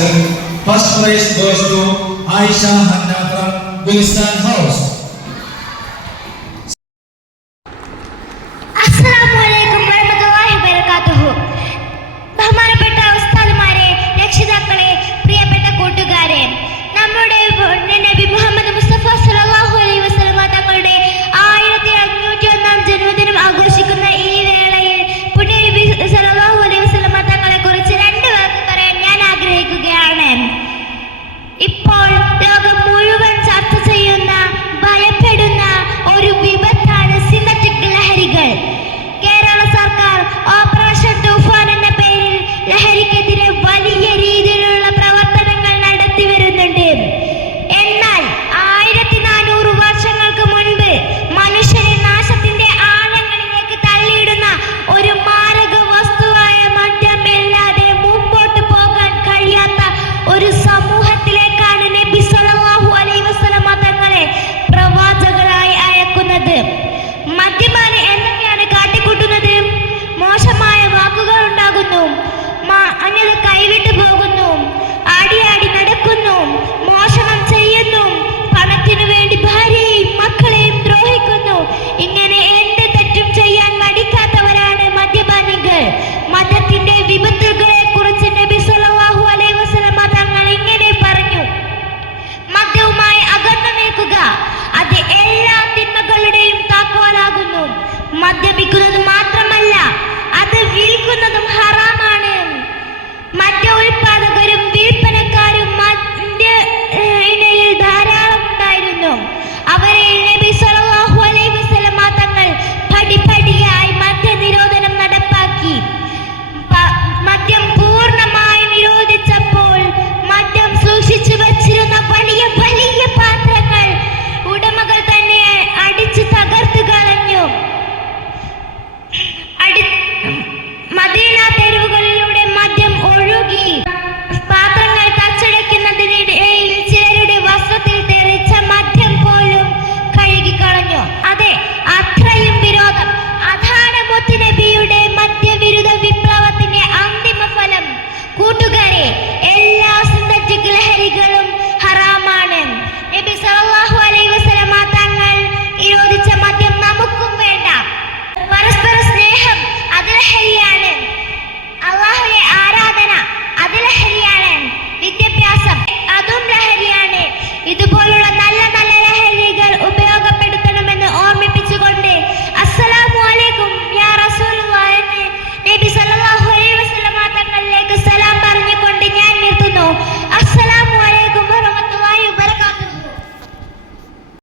Council. First prize goes to Aisha Hanna from Gulistan House. മദ്യപിക്കുന്നത് മാത്രമല്ല അത് വിൽക്കുന്നതും ഹറാമാണ്. മദ്യ ഉൽപാദകരും വിൽപ്പനക്കാരും മദ്യയിൽ ധാരാളം ഉണ്ടായിരുന്നു. അവരെ നബി സല്ലല്ലാഹു അലൈഹി വസല്ലം തങ്ങൾ പടിപടിയായി മദ്യ നിരോധനം നടപ്പാക്കി. മദ്യം പൂർണ്ണമായി നിരോധിച്ചപ്പോൾ മദ്യം സൂക്ഷിച്ചു വച്ചിരുന്ന വലിയ വലിയ പാത്രങ്ങൾ ഉടമകൾ തന്നെ അടിച്ചു തകർത്തു കളഞ്ഞു. മദീന തെരുവുകളിലൂടെ മദ്യം ഒഴുകി. പാത്രങ്ങൾ തച്ചടയ്ക്കുന്നതിനിടയിൽ ചിലരുടെ വസ്ത്രത്തിൽ തെറിച്ച മദ്യം പോലും കഴുകിക്കളഞ്ഞു. അതെ, അത്രയും വിരോധം. അതാണ് മുത്തുനബിയുടെ മദ്യവിരുദ്ധ വിപ്ലവത്തിന്റെ അന്തിമ ഫലം. കൂട്ടുകാരെ, എല്ലാ സിന്തറ്റിക് ലഹരികളും ഹറാമാണ്. നബി സല്ലല്ലാഹു അലൈഹി വസല്ലം തങ്ങൾ നിരോധിച്ച മദ്യം നമുക്കും വേണ്ട. പരസ്പര സ്നേഹം അത് ലഹരിയെ